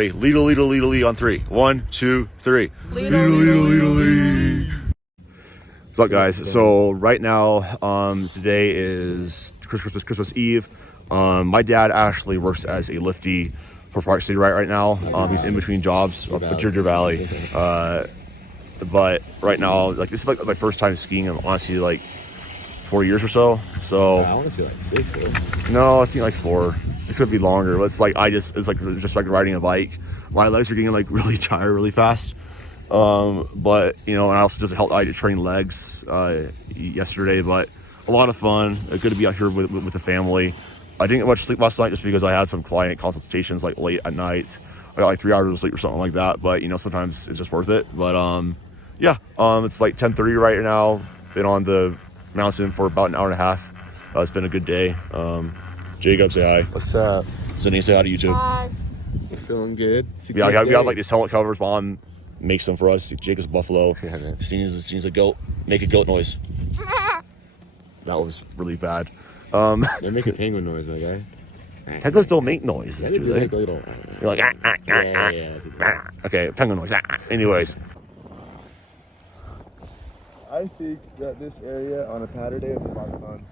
everybody. Leadle, leadle, leadle, lead on 3. 1, 2, 3. Leadle, leadle, leadle, lead. What's up, guys? So right now, today is Christmas Eve. My dad actually works as a lifty for Park City right now. He's in between jobs up at Ginger Valley. But right now, like, this is like my first time skiing in honestly like 4 years or so. So I want to see like 6, bro. no, I think like 4. It could be longer, but it's like just like riding a bike. My legs are getting like really tired really fast. But you know, and I also just helped. I train legs yesterday, but a lot of fun. Good to be out here with the family. I didn't get much sleep last night just because I had some client consultations like late at night. I got like 3 hours of sleep or something like that. But you know, sometimes it's just worth it. But yeah, it's like 10:30 right now. Been on the mountain for about an hour and a half. It's been a good day. Jacob, say hi. What's up? Sydney, say hi to YouTube. Hi. We're feeling good. We got like these helmet covers. Mom makes them for us. Jacob's buffalo. Yeah, man. Seems a goat. Make a goat noise. That was really bad. They make a penguin noise, my guy. Penguins don't make noises, do they? You're You're like, yeah. okay, penguin noise. Anyways. I think that this area on a powder day would be a lot of fun.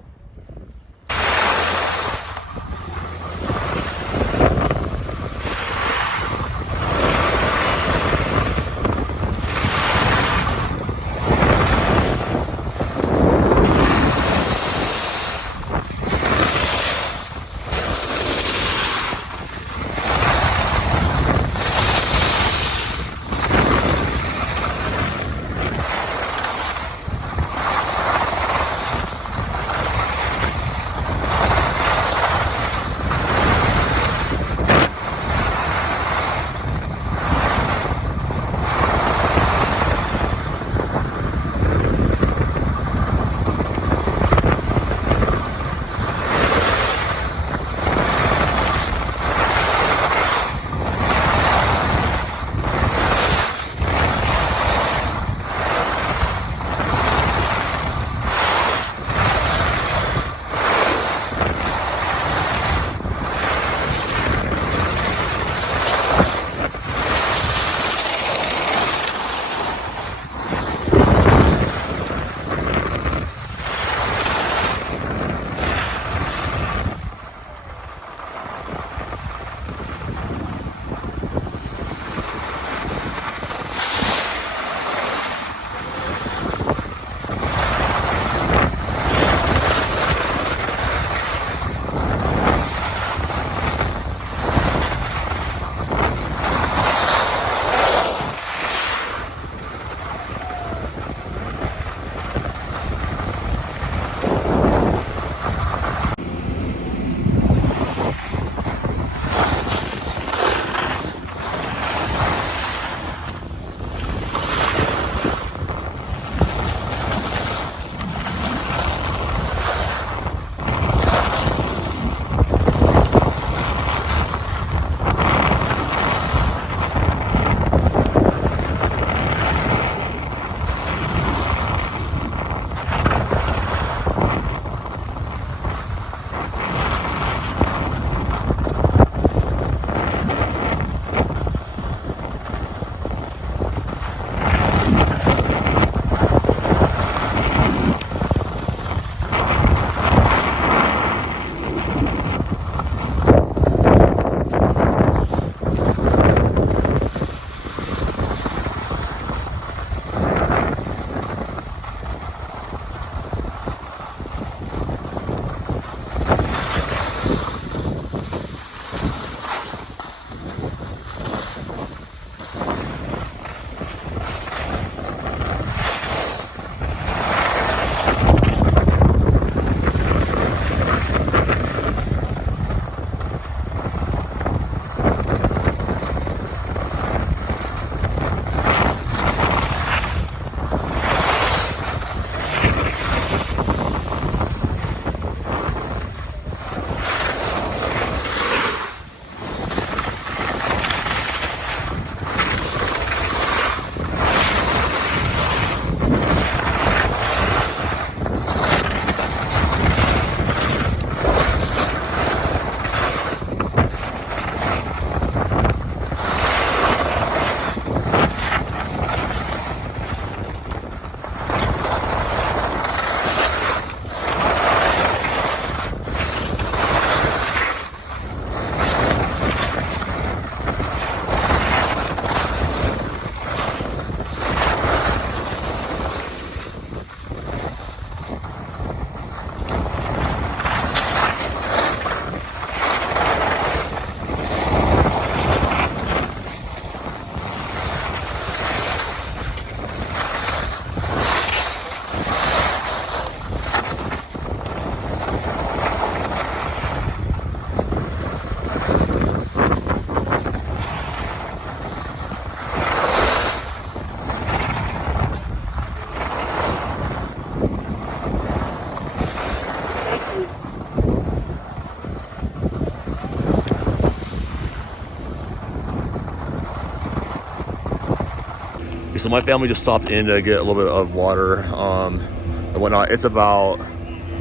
So my family just stopped in to get a little bit of water and whatnot. It's about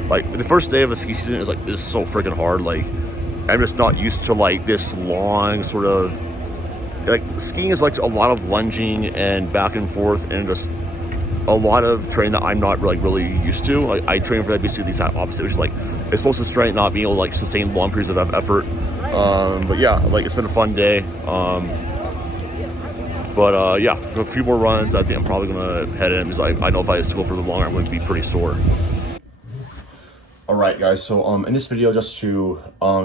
like the first day of a ski season is so freaking hard. Like I'm just not used to like this long sort of like skiing is like a lot of lunging and back and forth and just a lot of training that I'm not really used to. Like I train for that basically the exact opposite, which is like it's supposed to strength, not being able to like sustain long periods of effort. But yeah, like it's been a fun day. But yeah, a few more runs. I think I'm probably gonna head in because I know if I just go for the longer, I'm going to be pretty sore. All right, guys. So in this video, just to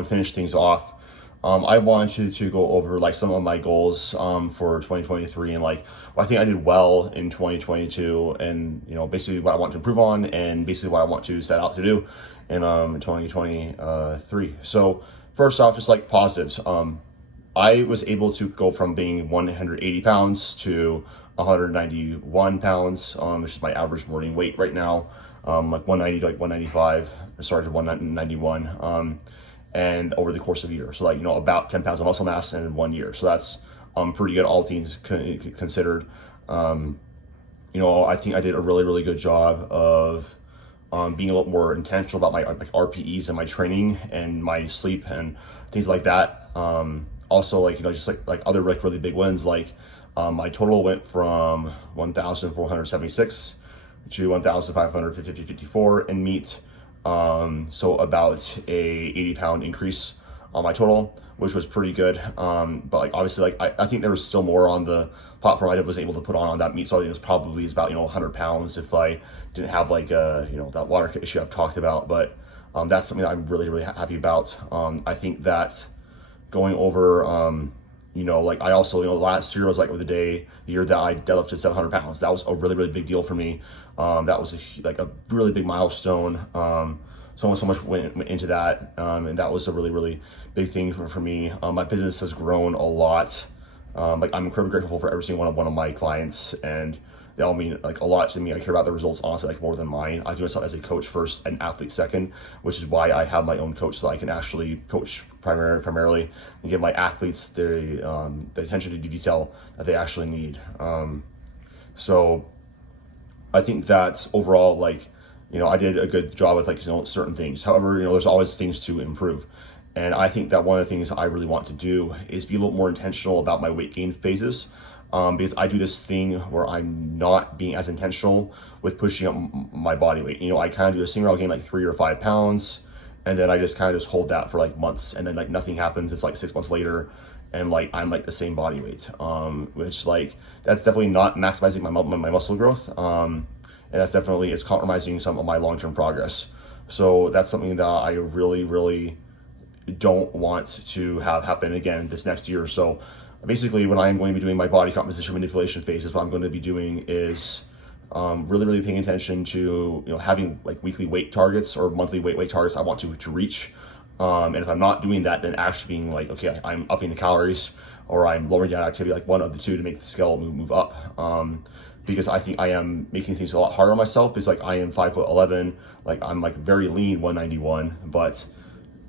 finish things off, I wanted to go over like some of my goals for 2023 and like I think I did well in 2022, and you know basically what I want to improve on and basically what I want to set out to do in 2023. So first off, just like positives. I was able to go from being 180 pounds to 191 pounds, which is my average morning weight right now, like 190 to like 195, sorry, to 191, and over the course of a year. So like, you know, about 10 pounds of muscle mass in 1 year. So that's pretty good, all things considered. You know, I think I did a really good job of being a little more intentional about my like RPEs and my training and my sleep and things like that. Also, like, you know, just like other like really big wins, like my total went from 1,476 to 1,554 in meet. So about a 80 pound increase on my total, which was pretty good. But like obviously, like I think there was still more on the platform I was able to put on that meet. So I think it was probably about, you know, 100 pounds if I didn't have like you know, that water issue I've talked about. But that's something that I'm really happy about. I think that going over, you know, like I also, you know, last year was like the year that I deadlifted 700 pounds. That was a really big deal for me. That was like a really big milestone. So much went into that. And that was a really big thing for me. My business has grown a lot. Like I'm incredibly grateful for every single one of my clients, and they all mean like a lot to me. I care about the results honestly like more than mine. I view myself as a coach first and athlete second, which is why I have my own coach, so I can actually coach primarily and give my athletes the attention to detail that they actually need. So I think that overall, like, you know, I did a good job with like, you know, certain things. However, you know, there's always things to improve. And I think that one of the things I really want to do is be a little more intentional about my weight gain phases. Because I do this thing where I'm not being as intentional with pushing up my body weight. You know, I kind of do this thing where I'll gain like 3 or 5 pounds, and then I just kind of just hold that for like months, and then like nothing happens. It's like 6 months later, and like I'm like the same body weight, which like that's definitely not maximizing my muscle growth, and that's definitely is compromising some of my long-term progress. So that's something that I really don't want to have happen again this next year or so. Basically, when I'm going to be doing my body composition manipulation phases, what I'm going to be doing is really paying attention to, you know, having like weekly weight targets or monthly weight targets I want to reach. And if I'm not doing that, then actually being like, okay, I'm upping the calories or I'm lowering down activity, like one of the two, to make the scale move up. Because I think I am making things a lot harder on myself, because like I am 5'11", like I'm like very lean, 191, but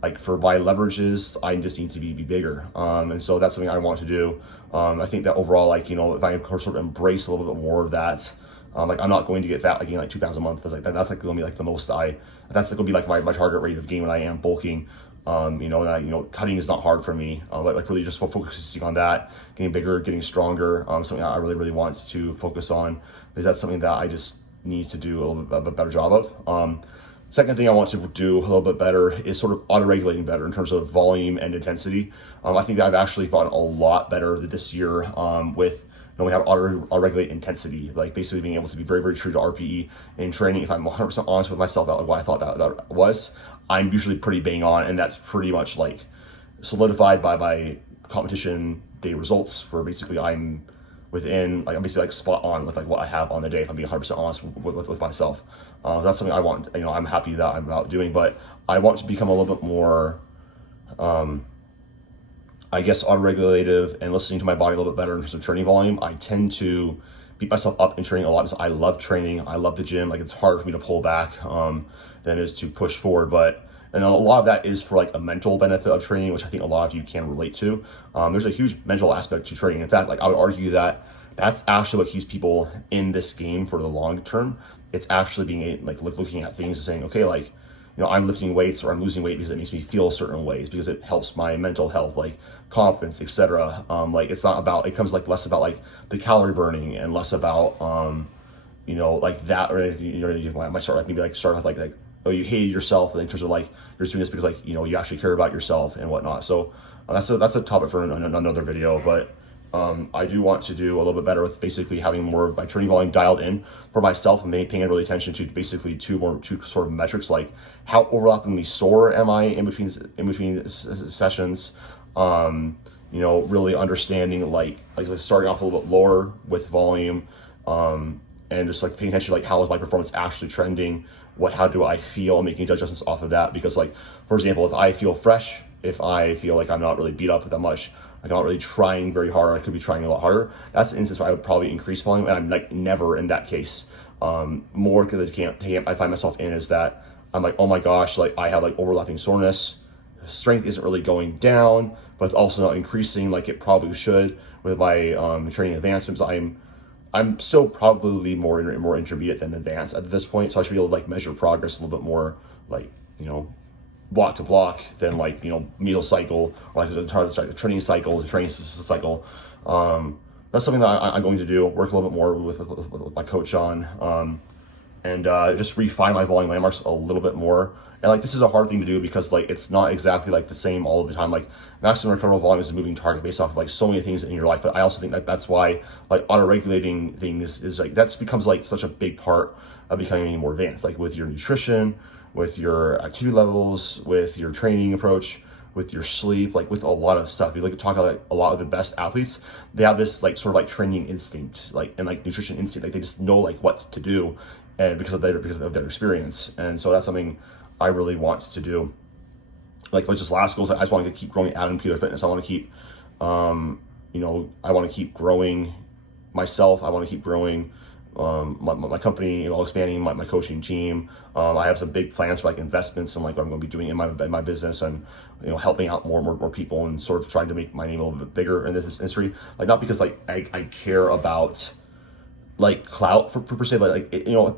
like for my leverages, I just need to be bigger. And so that's something I want to do. I think that overall, like, you know, if I sort of embrace a little bit more of that, like I'm not going to get fat, like gain like 2 pounds a month. That's like going to be like the most that's like going to be like my target rate of gain when I am bulking. You know, that, you know, cutting is not hard for me, but like really just focusing on that, getting bigger, getting stronger, something that I really want to focus on, because that's something that I just need to do a little bit of a better job of. Second thing I want to do a little bit better is sort of auto-regulating better in terms of volume and intensity. I think that I've actually gotten a lot better this year with, you know, we have auto-regulate intensity, like basically being able to be very true to RPE in training. If I'm 100% honest with myself about what I thought that was, I'm usually pretty bang on, and that's pretty much like solidified by my competition day results, where basically I'm within, like I'm basically like spot on with like what I have on the day, if I'm being 100% honest with myself. That's something I want, you know, I'm happy that I'm out doing, but I want to become a little bit more, I guess, autoregulative and listening to my body a little bit better in terms of training volume. I tend to beat myself up in training a lot because I love training. I love the gym. Like it's harder for me to pull back than it is to push forward. And a lot of that is for like a mental benefit of training, which I think a lot of you can relate to. There's a huge mental aspect to training. In fact, like I would argue that that's actually what keeps people in this game for the long term. It's actually being like looking at things and saying, okay, like, I'm lifting weights or I'm losing weight because it makes me feel certain ways, because it helps my mental health, like confidence, etc. Like it's not about, it comes like less about like the calorie burning and less about, like that, or you might start like maybe like start with like, oh, you hated yourself, in terms of like you're doing this because like you actually care about yourself and whatnot. So that's a topic for another video, but I do want to do a little bit better with basically having more of my training volume dialed in for myself, and paying really attention to basically two sort of metrics, like how overlappingly sore am I in between sessions. Really understanding like starting off a little bit lower with volume, and just like paying attention to like how is my performance actually trending, how do I feel, making adjustments off of that. Because like, for example, if I feel fresh, if I feel like I'm not really beat up that much, like I'm not really trying very hard, I could be trying a lot harder, that's an instance where I would probably increase volume, and I'm like never in that case. More because I find myself in is that I'm like, oh my gosh, like I have like overlapping soreness, strength isn't really going down, but it's also not increasing like it probably should with my training advancements. I'm still probably more intermediate than advanced at this point, so I should be able to like measure progress a little bit more, like block to block, than like meal cycle, or like the training cycle, the training cycle. That's something that I'm going to do, work a little bit more with my coach on, and just refine my volume landmarks a little bit more. And like this is a hard thing to do because like it's not exactly like the same all of the time. Like maximum recoverable volume is a moving target based off of like so many things in your life. But I also think that that's why like auto-regulating things is like that's becomes like such a big part of becoming more advanced. Like with your nutrition, with your activity levels, with your training approach, with your sleep, like with a lot of stuff. You like to talk about like a lot of the best athletes, they have this like sort of like training instinct, like and like nutrition instinct. Like they just know like what to do, and because of their experience. And so that's something I really want to do. Like just last goals, I just want to keep growing Adam Peeler Fitness. I want to keep, I want to keep growing myself. I want to keep growing my company, expanding my coaching team. I have some big plans for like investments and like what I'm going to be doing in my business, and helping out more people, and sort of trying to make my name a little bit bigger in this industry. Like not because like I care about like clout per se, but like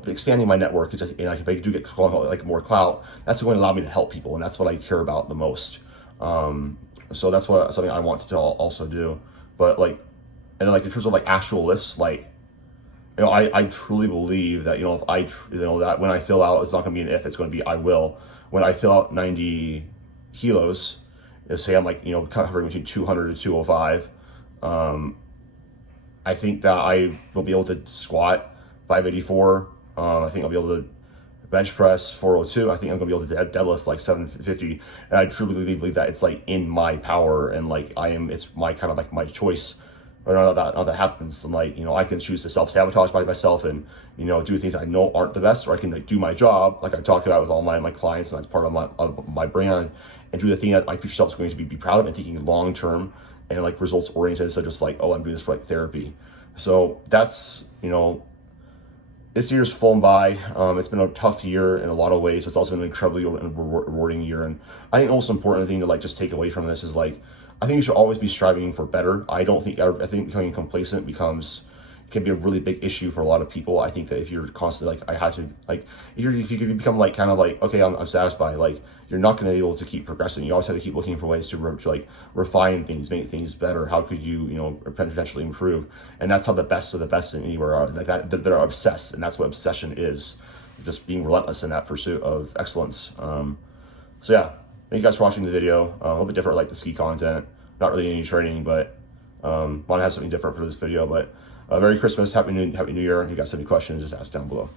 expanding my network, and if I do get like more clout, that's going to allow me to help people, and that's what I care about the most. So that's something I want to also do. But like, and then like in terms of like actual lifts, like I truly believe that if I that when I fill out, it's not going to be an if, it's going to be I will. When I fill out 90 kilos, say I'm like covering between 200 to 205. I think that I will be able to squat 584. I think I'll be able to bench press 402. I think I'm gonna be able to deadlift like 750. And I truly believe that it's like in my power, and like it's my kind of like my choice. Whether that happens, and like I can choose to self-sabotage by myself and do things I know aren't the best, or I can like do my job like I talk about with all my clients, and that's part of my brand, and do the thing that my future self is going to be proud of, and thinking long term and like results oriented, instead of just like, oh, I'm doing this for like therapy. So that's this year's flown by. It's been a tough year in a lot of ways, but it's also been an incredibly rewarding year. And I think the most important thing to like just take away from this is like, I think you should always be striving for better. I think becoming complacent can be a really big issue for a lot of people. I think that if you're constantly like, I have to like, if you become like kind of like, okay, I'm satisfied, like you're not going to be able to keep progressing. You always have to keep looking for ways to like refine things, make things better. How could you potentially improve? And that's how the best of the best in anywhere are. Like that, they're obsessed, and that's what obsession is. Just being relentless in that pursuit of excellence. So yeah, thank you guys for watching the video. A little bit different, like the ski content. Not really any training, but want to have something different for this video. But Merry Christmas, Happy New Year. If you guys have any questions, just ask down below.